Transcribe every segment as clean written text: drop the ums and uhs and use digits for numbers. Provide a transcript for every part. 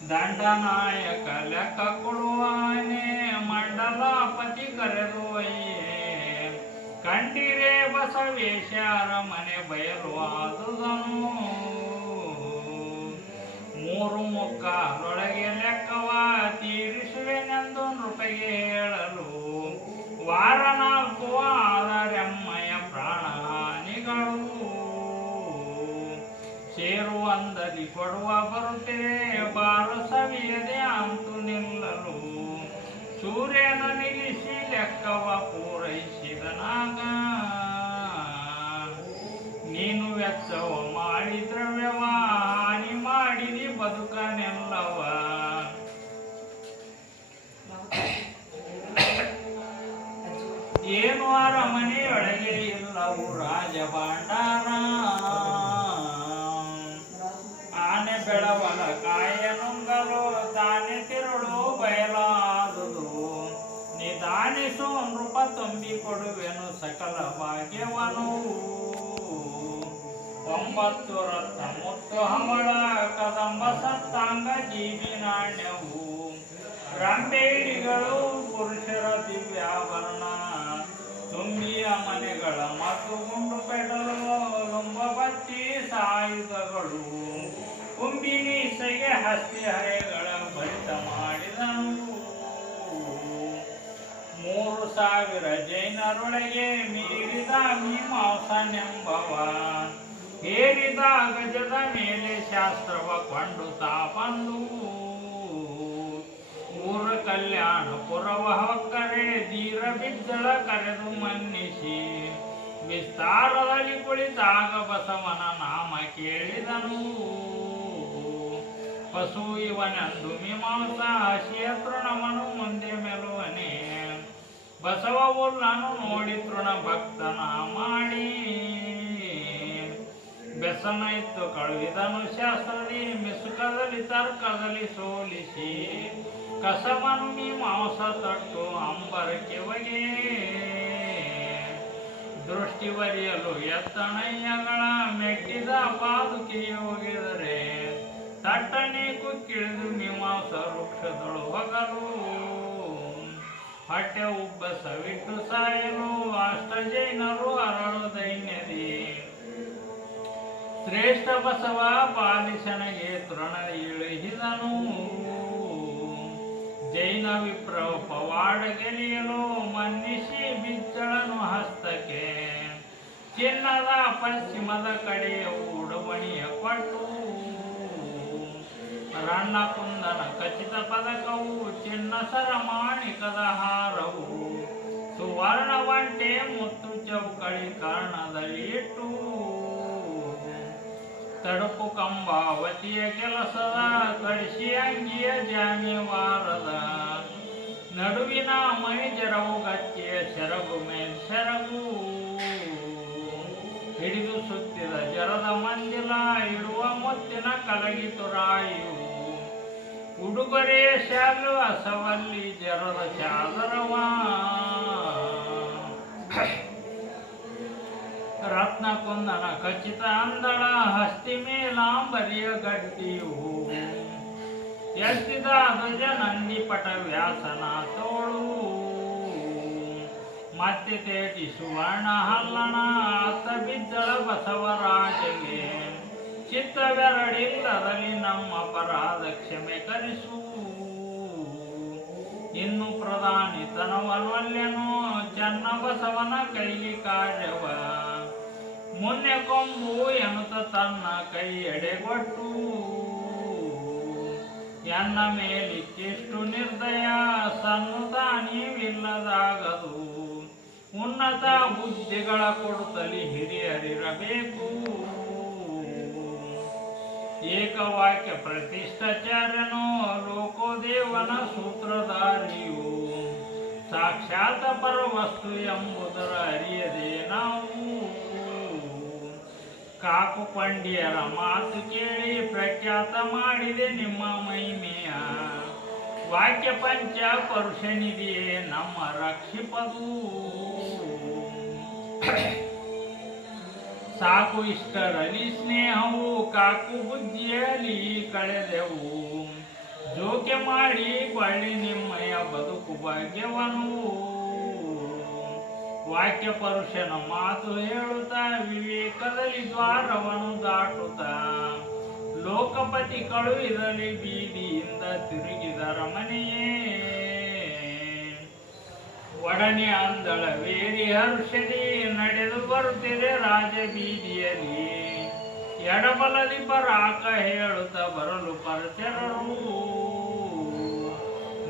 ದಂಡನಾಯಕ ಲೆಕ್ಕ ಕೊಡುವಾನೆ ಮಂಡಲಾಪತಿ ಕರೆದುವಯ್ಯೇ ಕಂಡಿರೆ ಬಸವೇಶ ಅರಮನೆ ಬಯಲು ಆದುದನು ಮೂರು ಮುಕ್ಕಾಲೊಳಗೆ ಲೆಕ್ಕವ ತೀರಿಸುವೆನೆಂದು ನೃಪಗೆ ಹೇಳಲು ವಾರ ನಾಲ್ಕು ಆದರೆಮ್ಮಯ ಪ್ರಾಣಹಾನಿಗಳು ಸೇರುವಂದಲಿ ಕೊಡುವ ಬರುತ್ತೇವೆ ಬಾರು ಸವಿಯದೆ ಅಂತು ನಿಲ್ಲಲು ಸೂರ್ಯನ ನಿಲ್ಲಿಸಿ ಲೆಕ್ಕವ ಪೂರೈಸಿದನಾಗ ನೀನು ವೆಚ್ಚವ ಮಾಡಿ ದ್ರವ್ಯವ ಹಾನಿ ಮಾಡಿದಿ ಬದುಕನೆಲ್ಲವ ಏನು ಅರಮನೆಯೊಳಗೆ ಇಲ್ಲವು ರಾಜಭಾಂಡಾರ ಆನೆ ಬೆಳವಲ ಕಾಯ ನುಂಗಲು ತಾನೆ ತಿರುಳು ಬಯಲಾದುದು ನಿಧಾನಿಸು ನೃಪ ತುಂಬಿ ಕೊಡುವೆನು ಸಕಲ ಭಾಗ್ಯವನು 9 ರತ್ನ ಮುತ್ತು ಹವಳ ಕದಂಬ ಸತ್ತಾಂಗ ಜೀವಿ ನಾಣ್ಯವು ರಂಬೇಡಿಗಳು ಪುರುಷರ ದಿವ್ಯಾಭರಣ ತುಂಬಿಯ ಮನೆಗಳ ಮತ್ತು ಗುಂಡು ಪೆಡಲು ಲುಂಬ ಬತ್ತಿ ಸಾಯುಧಗಳು ಕುಂಬಿನೀಸೆಗೆ ಹಸ್ತಿ ಹರೆಗಳ ಬಲಿತ ಮಾಡಿದನು 3000 ಜೈನರೊಳಗೆ ಮೀರಿದ ಮೀಮಾಂಸನೆಂಬವ ಹೇರಿದ ಗಜದ ಮೇಲೆ ಶಾಸ್ತ್ರವ ಕೊಂಡು ತಾಪಂದು ಊರ ಕಲ್ಯಾಣಪುರವ ಹೊಕ್ಕರೆ ಧೀರ ಬಿದ್ದಳ ಕರೆದು ಮನ್ನಿಸಿ ವಿಸ್ತಾರದಲ್ಲಿ ಕುಳಿತಾಗ ಬಸವನ ನಾಮ ಕೇಳಿದನು ಪಶು ಇವನೆಂದು ಮೀಮಾಂಸ ಹಸಿಯ ತೃಣವನು ಮುಂದೆ ಮೆಲುವನೆ ಬಸವ ಉಲ್ಲನು ನೋಡಿ ತೃಣ ಭಕ್ತನ ಮಾಡಿ ಬೆಸನ ಇತ್ತು ಕಳುಹಿದನು ಶಾಸ್ತ್ರದಿ ಮಿಸುಕದಲ್ಲಿ ತರ್ಕದಲ್ಲಿ ಸೋಲಿಸಿ ಕಸವನು ಮೀಮಾಂಸ ತಟ್ಟು ಅಂಬರಕ್ಕೆ ಒಗೆ ದೃಷ್ಟಿ ಬರೆಯಲು ಎತ್ತಣಯ್ಯಗಳ ಮೆಟ್ಟಿದ ಪಾದುಕೆಯ ಒಗೆದರೆ ತಟ್ಟನೆ ಕುಕ್ಕಿಳಿದು ಮೀಮಾಂಸ ವೃಕ್ಷದಳು ಹೊಗಲು ಹೊಟ್ಟೆ ಉಬ್ಬಸವಿಟ್ಟು ಸಾಯಲು ಅಷ್ಟಜೈನರು ಅರಳು ದೈನ್ಯದಿ ಶ್ರೇಷ್ಠ ಬಸವ ಪಾಲಿಸನಿಗೆ ತೃಣ ಇಳಿಸಿದನು ಜೈನ ವಿಪ್ರ ಪವಾಡ ಗೆಲಿಯಲು ಮನ್ನಿಸಿ ಬಿಚ್ಚಳನು ಹಸ್ತಕ್ಕೆ ಚಿನ್ನದ ಪಶ್ಚಿಮದ ಕಡೆಯ ಉಡುಮಣಿಯ ಕೊಟ್ಟು ರಣ್ಣ ಕುಂದನ ಖಚಿತ ಪದಕವು ಚಿನ್ನ ಸರಮಾಣಿಕದ ಹಾರವು ಸುವರ್ಣ ಒಂಟೆ ಮುತ್ತು ಚೌಕಳಿ ಕರ್ಣದಲ್ಲಿ ಇಟ್ಟು ತಡುಪು ಕಂಬಾವತಿಯ ಕೆಲಸದ ಕಳಿಸಿ ಅಂಗಿಯ ಜಾಮಿವಾರದ ನಡುವಿನ ಮೈಜರವು ಗತ್ತಿಯ ಸೆರಗು ಮೇಲ್ಸೆರಗು ಹಿಡಿದು ಸುತ್ತಿದ ಜರದ ಮಂದಿಲ ಇಡುವ ಮುತ್ತಿನ ಕಲಗಿ ತುರಾಯು ಉಡುಗೊರೆ ಶಾಲು ಅಸವಲ್ಲಿ ಜರದ ಚಾದರವ ರತ್ನ ಕುಂದನ ಖಚಿತ ಅಂದಳ ಹಸ್ತಿ ಮೇಲಾಂಬರಿಯ ಗಟ್ಟಿಯು ಎತ್ತಿದ ಧ್ವಜ ನಂದಿ ಪಟ ವ್ಯಾಸನ ತೋಳು ಮತ್ತೆ ತೇಟಿ ಸುವರ್ಣ ಹಲ್ಲಣ ಅತ್ತ ಬಿದ್ದಳ ಬಸವರಾಜಗೆ ಚಿತ್ತವೆರಡಿಲ್ಲದಲ್ಲಿ ನಮ್ಮ ಅಪರಾಧ ಕ್ಷಮೆ ಕರಿಸು ಇನ್ನು ಪ್ರಧಾನಿ ತನವಲ್ಯನು ಚನ್ನ ಬಸವನ ಕೈಗೆ ಕಾರ್ಯವ ಮುನ್ನೆ ಕೊಂಬು ಎನ್ನುತ್ತ ತನ್ನ ಕೈ ಎಡೆಗೊಟ್ಟು ಎನ್ನ ಮೇಲಿಕ್ಕಿಷ್ಟು ನಿರ್ದಯ ಸನ್ನುತ ನೀವಿಲ್ಲದಾಗದು ಉನ್ನತ ಬುದ್ಧಿಗಳ ಕೊಡುತ್ತಲಿ ಹಿರಿಯರಿರಬೇಕು ಏಕವಾಕ್ಯ ಪ್ರತಿಷ್ಠಾಚಾರ್ಯನು ಲೋಕೋದೇವನ ಸೂತ್ರಧಾರಿಯು ಸಾಕ್ಷಾತ್ ಪರವಸ್ತು ಎಂಬುದರ ಅರಿಯದೆ ನಾವು ಕಾಕು ಪಂಡಿಯರ ಮಾತು ಕೇಳಿ ಪ್ರಖ್ಯಾತ ಮಾಡಿದೆ ನಿಮ್ಮ ಮಹಿಮೆಯ ವಾಕ್ಯ ಪಂಚ ಪರುಷನಿದೆಯೇ ನಮ್ಮ ರಕ್ಷಿಪದು ಸಾಕು ಇಷ್ಟರಲ್ಲಿ ಸ್ನೇಹವು ಕಾಕು ಬುದ್ಧಿಯಲ್ಲಿ ಕಳೆದೆವು ಓಕೆ ಮಾಡಿ ಕೊಳ್ಳಿ ನಿಮ್ಮಯ ಬದುಕು ಭಾಗ್ಯವನು. ವಾಕ್ಯ ಪರುಷನ ಮಾತು ಹೇಳುತ್ತಾ ವಿವೇಕದಲ್ಲಿ ದ್ವಾರವನ್ನು ದಾಟುತ್ತಾ ಲೋಕಪತಿ ಕಳುಹಿರಲಿ ಬೀದಿಯಿಂದ ತಿರುಗಿದರ ಮನೆಯೇ. ಒಡನೆ ಅಂದಳ ವೇರಿ ಹರ್ಷದಿ ನಡೆದು ಬರುತ್ತಿದೆ ರಾಜ ಬೀದಿಯಲ್ಲಿ. ಎಡಬಲದಿ ಪರಾಕ ಹೇಳುತ್ತ ಬರಲು ಪರಚರರು.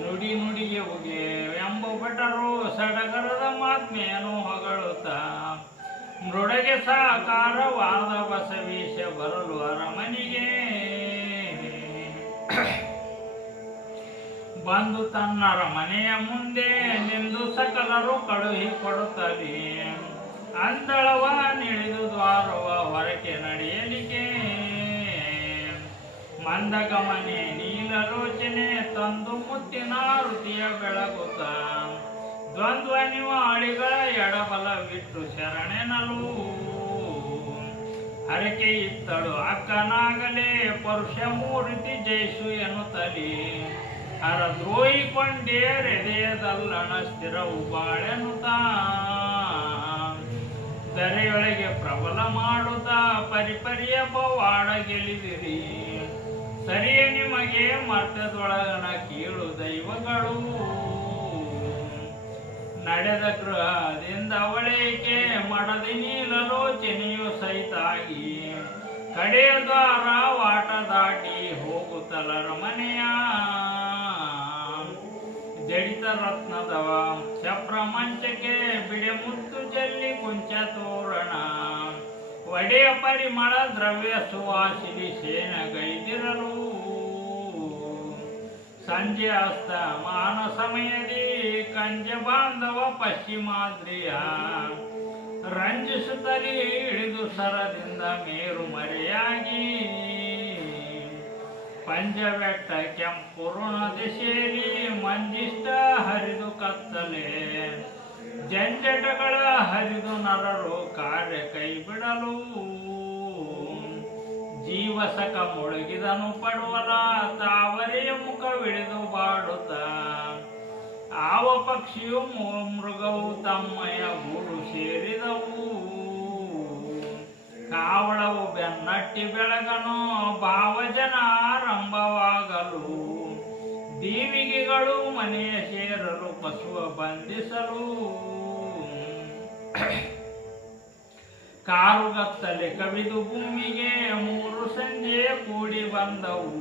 ನುಡಿ ನುಡಿಗೆ ಉಗೆ ಎಂಬ ಭಟರು ಸಡಗರದ ಮಾತ್ಮೆಯನ್ನು ಹೊಗಳುತ್ತ ಮೃಡಗೆ ಸಾಕಾರವಾದ ಬಸವೇಶ ಬರಲು ಅರಮನೆಗೆ. ಬಂದು ತನ್ನರ ಮನೆಯ ಮುಂದೆ ನಿಂದು ಸಕಲರು ಕಳುಹಿ ಕೊಡುತ್ತದೆ. ಅಂತಳವ ನಿಳಿದು ದ್ವಾರವ ಹೊರಕೆ ನಡೆಯಲಿಕ್ಕೆ. ಮಂದಗಮನೆ ನೀಲಲೋಚನೆ ತಂದು ಮುತ್ತಿನ ಋತಿಯ ಬೆಳಗುತ್ತ ದ್ವಂದ್ವ ನಿವಾಳಿಗಳ ಎಡಬಲವಿಟ್ಟು ಶರಣೆನಲು. ಹರಕೆ ಇತ್ತಳು ಅಕ್ಕನಾಗಲೇ ಪರುಷ ಮೂರ್ತಿ ಜಯಿಸು ಎನ್ನುತ್ತಲಿ. ಹರದ್ರೋಹಿ ಕೊಂಡೇರೆದೆಯದಲ್ಲಣ ಸ್ಥಿರವು ಬಾಳೆನುತ್ತಾ ದರೆಯೊಳಗೆ ಪ್ರಬಲ ಮಾಡುತ್ತಾ ಪರಿಪರಿಯ ಪವಾಡ ಗೆಲಿದಿರಿ. ಸರಿಯ ನಿಮಗೆ ಮರ್ತದೊಳಗನ ಕೀಳು ದೈವಗಳು. ನಡೆದ ಗೃಹದಿಂದ ಅವಳೇಕೆ ಮಡದಿ ನೀಲಲೋಚನೆಯು ಸಹಿತಾಗಿ ಕಡೆಯ ದ್ವಾರ ವಾಟ ದಾಟಿ ಹೋಗುತ್ತಲರ ಮನೆಯ. ಜಡಿತ ರತ್ನದವ ಚಪ್ರ ಮಂಚಕ್ಕೆ ಬಿಡೆ ಮುತ್ತು ಜಲ್ಲಿ ಕುಂಚ ತೋರಣ. ಒಡೆಯ ಪರಿಮಳ ದ್ರವ್ಯ ಸುವಾಸಿನಿ ಸೇನಗೈದಿರಲು. ಸಂಜೆ ಅಸ್ತಮಾನ ಸಮಯದಿ ಕಂಜ ಬಾಂಧವ ಪಶ್ಚಿಮಾದ್ರಿಯ ರಂಜಿಸುತ್ತಲೇ ಇಳಿದು ಸರದಿಂದ ಮೇರು ಮರೆಯಾಗಿ. ಪಂಜವೆಟ್ಟ ಕೆಂಪುರುಣ ದಿಶೆಯಲ್ಲಿ ಮಂಜಿಷ್ಟ ಹರಿದು ಕತ್ತಲೆ. ಜಂಜಟಗಳ ಹರಿದು ನರರು ಕಾರ್ಯ ಕೈ ಬಿಡಲು. ಜೀವಸಕ ಮುಳುಗಿದನು ಪಡುವಲ ತಾವರೆಯ ಮುಖವಿಳಿದು ಬಾಡುತ್ತ. ಆವ ಪಕ್ಷಿಯು ಮೃಗವು ತಮ್ಮಯ ಗೂಡು ಸೇರಿದವು. ಕಾವಳವು ಬೆನ್ನಟ್ಟಿ ಬೆಳಗನು ಭಾವಜನ ಆರಂಭವಾಗಲು. ದೀವಿಗೆಗಳು ಮನೆಯ ಸೇರಲು ಪಶುವ ಬಂಧಿಸಲು. ಕಾರುಗತ್ತಲೆ ಕವಿದು ಭೂಮಿಗೆ ಮೂರು ಸಂಜೆ ಕೂಡಿ ಬಂದವು.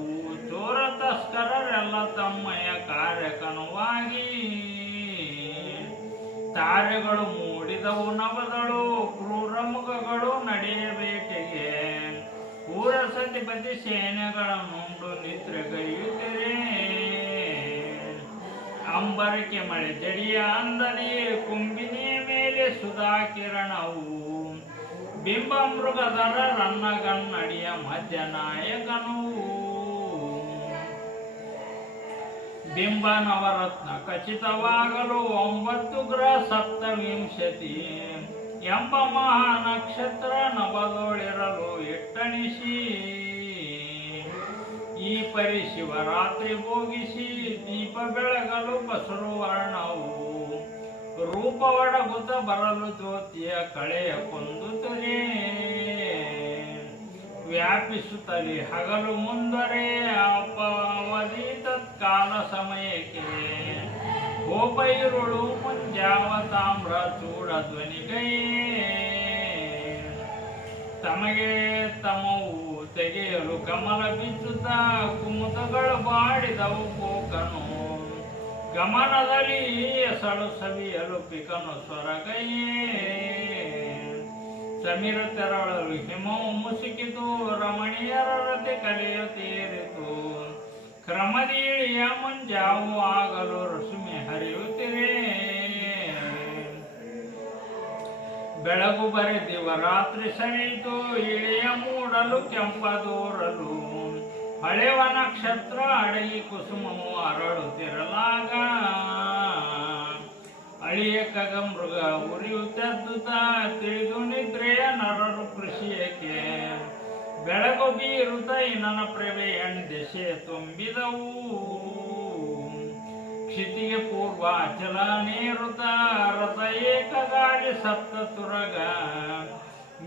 ಚೋರ ತಸ್ಕರರೆಲ್ಲ ತಮ್ಮಯ ಕಾರ್ಯಕನುವಾಗಿ. ತಾರೆಗಳು ಮೂಡಿದವು ನವದಳು ಕ್ರೂರ ಮುಖಗಳು ನಡೆಯಬೇಟೆಗೆ. ಊರ ಸತಿಪತಿ ಸೇನೆಗಳನ್ನುಂಡು ನಿದ್ರೆಗೈಯುತ್ತಿರೆ. ಅಂಬರಕ್ಕೆ ಮಳೆ ಜಡಿಯ ಅಂದದಿ ಕುಂಬಿನಿಯ ಮೇಲೆ ಸುಧಾ ಕಿರಣವು. ಬಿಂಬ ಮೃಗದರ ರನ್ನಗನ್ನಡಿಯ ಮಧ್ಯ ನಾಯಕನು. ಬಿಂಬ ನವರತ್ನ ಖಚಿತವಾಗಲು 9 ಗ್ರಹ ಸಪ್ತವಿಂಶತಿ ಎಂಬ ಮಹಾನಕ್ಷತ್ರ ನವದೋಳಿರಲು ಎಟ್ಟಣಿಸಿ. ಈ ಪರಿ ಶಿವರಾತ್ರಿ ಭೋಗಿಸಿ ದೀಪ ಬೆಳಗಲು ಬಸರು ವರ್ಣವು. ರೂಪ ಒಡಗುತ್ತ ಬರಲು ಜ್ಯೋತಿಯ ಕಳೆಯ ಕೊಂದುತ್ತದೆ. ವ್ಯಾಪಿಸುತ್ತಲೇ ಹಗಲು ಮುಂದರೆ ಅಪವಧಿ ತತ್ಕಾಲ ಸಮಯಕ್ಕೆ. ಕೋಪ ಇರುಳು ಮುಂಜಾವ ತಾಮ್ರ ಚೂಡ ಧ್ವನಿಗೈಯೇ. ತಮಗೆ ತಮವು ತೆಗೆಯಲು ಕಮಲ ಬಿಚ್ಚುತ್ತ ಕುಮುದಗಳು ಬಾಡಿದವು ಕೋಕನು. ಗಮನದಲ್ಲಿ ಎಸಳು ಸವಿಯಲು ಪಿಕನು ಸ್ವರಗೈಯೇ. ಸಮೀರ ತೆರಳಲು ಹಿಮವು ಮುಸುಕಿತು ರಮಣೀಯರ ರತಿ ಕಲಿಯುತ್ತೀರಿತು. ಕ್ರಮದಿ ಇಳಿಯ ಮುಂಜಾವು ಆಗಲು ರಸುಮೆ ಹರಿಯುತ್ತಿರೆ. ಬೆಳಗು ಬರೆದಿವ ರಾತ್ರಿ ಸರಿಯಿತು ಇಳಿಯ ಮೂಡಲು ಕೆಂಪದೂರಲು. ಹಳೆವ ನಕ್ಷತ್ರ ಅಡಗಿ ಕುಸುಮವು ಅರಳುತ್ತಿರಲಾಗ. ಅಳಿಯ ಕಗ ಮೃಗ ಉರಿಯುತ್ತದ್ದುತ್ತ ತಿಳಿದು ನಿದ್ರೆಯ ನರರು ಕೃಷಿಯಕ್ಕೆ. ಬೆಳಗು ಬೀರುತ್ತ ಇನನ ಪ್ರಭೆ ಎಣ್ದೆಸೆ ತುಂಬಿದವು. ಕ್ಷಿತಿಗೆ ಪೂರ್ವ ಅಚಲ ನೇರುತ ರಥ ಏಕಗಾಲಿ ಸಪ್ತ ತುರಗ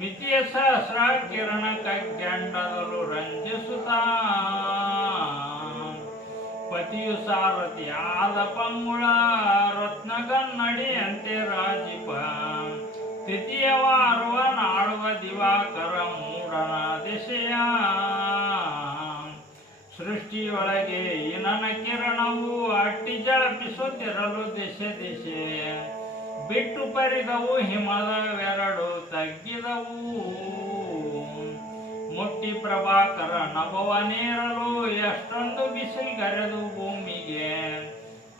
ಮಿತಿಯ ಸಹಸ್ರ ಕಿರಣ ಕಗ್ಗಂಡದಲು ರಂಜಿಸುತ್ತ ಪತಿಯು ಸಾರಥಿ ಆದ ಪಂಗುಳ ರತ್ನಗನ್ನಡಿಯಂತೆ ರಾಜಿಪ ತೃತೀಯವಾರುವ ನಾಳುವ ದಿವಾಕರ ಮೂಡನ ದಿಶೆಯ ಸೃಷ್ಟಿಯೊಳಗೆ ಇನನ ಕಿರಣವು ಅಟ್ಟಿ ಜಳಪಿಸುತ್ತಿರಲು ದಿಶೆ ದಿಶೆ ಬಿಟ್ಟು ಪರಿದವು ಹಿಮದವೆರಡು ತಗ್ಗಿದವು ಮುಟ್ಟಿ ಪ್ರಭಾಕರ ನಭವ ನೇರಲು ಎಷ್ಟೊಂದು ಬಿಸಿಲ್ಗರೆದು ಭೂಮಿಗೆ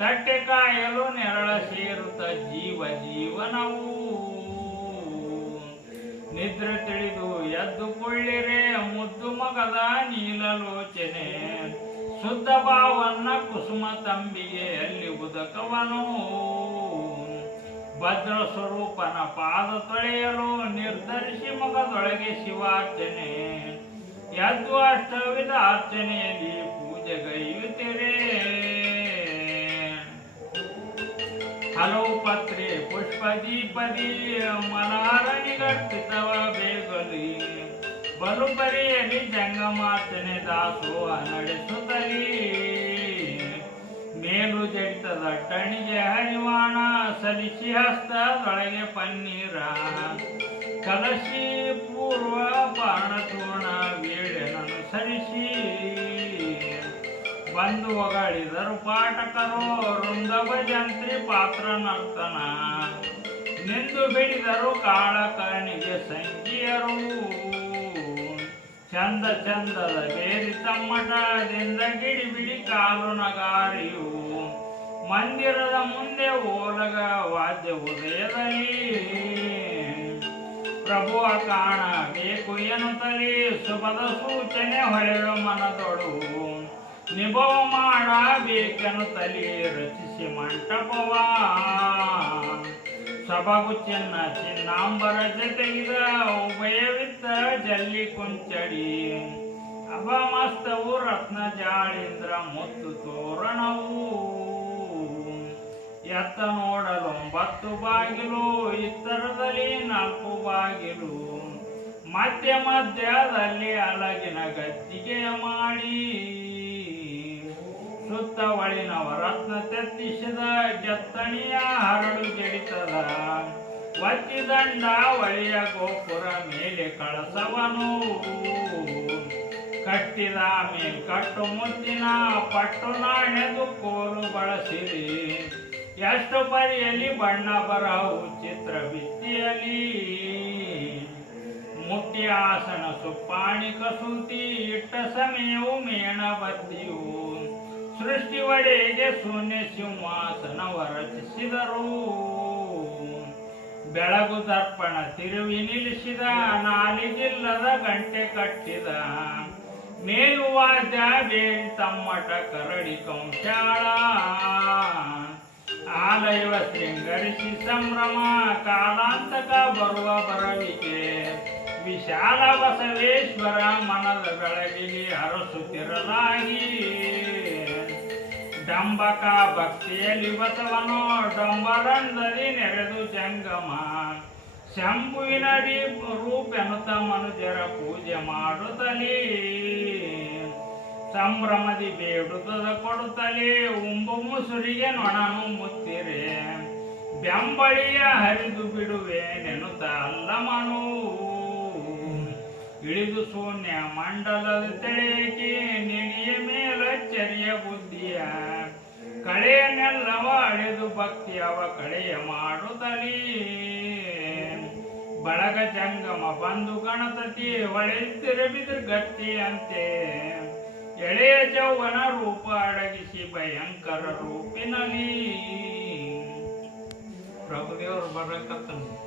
ತಟ್ಟೆ ಕಾಯಲು ನೆರಳ ಸೇರುತ್ತ ಜೀವನವು ನಿದ್ರೆ ತಿಳಿದು ಎದ್ದು ಕೊಳ್ಳಿರೆ ಮುದ್ದು ಮಗದ ನೀಲಲೋಚನೆ ಶುದ್ಧ ಭಾವನ್ನ ಕುಸುಮ ತಂಬಿಗೆ ಅಲ್ಲಿ ಉದಕವನು ಭದ್ರ ಸ್ವರೂಪನ ಪಾದ ತೊಳೆಯಲು ನಿರ್ಧರಿಸಿ ಮಗದೊಳಗೆ ಶಿವಾರ್ಚನೆ ಎದ್ದು ಅಷ್ಟವಿಧ ಅರ್ಚನೆಯಲ್ಲಿ ಪೂಜೆಗೈಯುತ್ತಿರೆ ಹಲವು ಪತ್ರೆ ಪುಷ್ಪ ದೀಪದಿ ಮಲಹಾರ ನಿಗರ್ತಿತವ ಬೇಗಲಿ ಬಲು ಪರಿಯಲಿ ಜಂಗಮಾರ್ಚನೆ ದಾಸೋಹ ನಡೆಸುತ್ತಲೀ ಮೇಲು ಜಡಿತದ ಟಣಿಗೆ ಹರಿವಾಣ ಸಲಿಸಿ ಹಸ್ತದೊಳಗೆ ಪನ್ನೀರ ಕಲಶಿ ಪೂರ್ವ ಬಾಣಚೂರ್ಣ ವೀಳೆನನು ಸರಿಸಿ ಬಂದು ಹೊಗಳಿದರು ಪಾಠಕರು ವೃಂದ ಭಜಂತ್ರಿ ಪಾತ್ರ ನರ್ತನ ನಿಂದು ಬಿಡಿದರು ಕಾಳಕರ್ಣಿಗೆ ಸಂಖ್ಯೆಯರು ಚಂದ ಚಂದದ ಬೇರಿ ತಮ್ಮಟದಿಂದ ಗಿಡಿ ಬಿಡಿ ಕಾಲು ನಗಾರಿಯು ಮಂದಿರದ ಮುಂದೆ ಓಲಗ ವಾದ್ಯ ಉದಯದಲ್ಲಿ ಪ್ರಭುವ ಕಾಣಬೇಕು ಎನ್ನುತ್ತಲೇ ಶುಭದ ಸೂಚನೆ ಹೊಳೆಯು ಮನದೊಳು ನಿಭವ ಮಾಡಬೇಕೆನ್ನುತ್ತಲೇ ರಚಿಸಿ ಮಂಟಪವ ಸಬಗು ಚಿನ್ನಾಂಬರ ಜತೆಗಿದ ಉಭಯವಿತ್ತ ಜಲ್ಲಿ ಕುಂಚಡಿ ಅಭಮಸ್ತವು ರತ್ನ ಜಾಳೀಂದ್ರ ಮುತ್ತು ತೋರಣವು ಎತ್ತ ನೋಡಲು 9 ಬಾಗಿಲು ಇತ್ತರದಲ್ಲಿ 4 ಬಾಗಿಲು ಮಧ್ಯದಲ್ಲಿ ಅಲಗಿನ ಗದ್ದಿಗೆ ಮಾಡಿ ಸುತ್ತ ಒಳಿನವ ರತ್ನ ತೆತ್ತಿಸಿದ ಜತ್ತಣಿಯ ಹರಳು ಜಡಿತದ ಒತ್ತಿದಂಡ ಒಳಿಯ ಗೋಪುರ ಮೇಲೆ ಕಳಸವನು ಕಟ್ಟಿದ ಮೇಲ್ಕಟ್ಟು ಮುತ್ತಿನ ಪಟ್ಟು ನಾಣ್ಯದು ಕೋಲು ಬಳಸಿರಿ ಎಷ್ಟು ಪರಿಯಲ್ಲಿ ಬಣ್ಣ ಬರವು ಚಿತ್ರ ಭಿತ್ತಿಯಲ್ಲಿ ಮುಟ್ಟಿ ಆಸನ ಸುಪ್ಪಾಣಿ ಕಸೂತಿ ಇಟ್ಟ ಸಮಯವು ಮೇಣ ಬತ್ತಿಯು ಸೃಷ್ಟಿ ಒಡೆಗೆ ಶೂನ್ಯ ಸಿಂಹಾಸನವ ರಚಿಸಿದರು ಬೆಳಗು ದರ್ಪಣ ತಿರುವಿ ನಿಲ್ಲಿಸಿದ ನಾಲಿಗಿಲ್ಲದ ಗಂಟೆ ಕಟ್ಟಿದ ಮೇಲುವಾದ್ಯ ಬೇರಿ ತಮ್ಮಟ ಕರಡಿ ಕಂಸಾಳ ಆಲಯವ ಶೃಂಗರಿಸಿ ಸಂಭ್ರಮ ಕಾಲಾಂತಕ ಬರುವ ಬರವಿಕೆ ವಿಶಾಲ ಬಸವೇಶ್ವರ ಮನದ ಬೆಳಗಿಲಿ ಅರಸುತ್ತಿರಲಾಗಿ ಡಂಬಕ ಭಕ್ತಿಯಲ್ಲಿ ಬಸವನೋ ಡಂಬರಂದದಿ ನೆರೆದು ಜಂಗಮ ಶಂಭುವಿನ ರೂಪೆನುತ ಮನುಜರ ಪೂಜೆ ಮಾಡುತ್ತಲೇ ಸಂಭ್ರಮದಿ ಬೇಡುತ್ತದ ಕೊಡುತ್ತಲೇ ಉಂಬು ಮುಸುರಿಗೆ ನೊಣನು ಮುತ್ತಿರೆ ಬೆಂಬಳಿಯ ಹರಿದು ಬಿಡುವೆ ನೆನುತ ಅಲ್ಲಮನು ಇಳಿದು ಶೂನ್ಯ ಮಂಡಲದ ತೆಳೆಯಕ್ಕೆ ನಿಗಿಯ ಮೇಲಚ್ಚರಿಯ ಬುದ್ಧಿಯ ಕಳೆಯನ್ನೆಲ್ಲವ ಅಳೆದು ಭಕ್ತಿ ಅವ ಕಳೆಯ ಮಾಡುತ್ತಲೇ ಬಳಗ ಜಂಗಮ ಬಂದು ಗಣಪತಿ ಹೊಳೆಯುತ್ತಿರಬಿದ್ರು ಗಟ್ಟಿಯಂತೆ ಎಳೆಯ ಚೌವನ ರೂಪ ಅಡಗಿಸಿ ಭಯಂಕರ ರೂಪಿನಲ್ಲಿ ಪ್ರಭುದೇವರು ಬರಕತ್ತನು.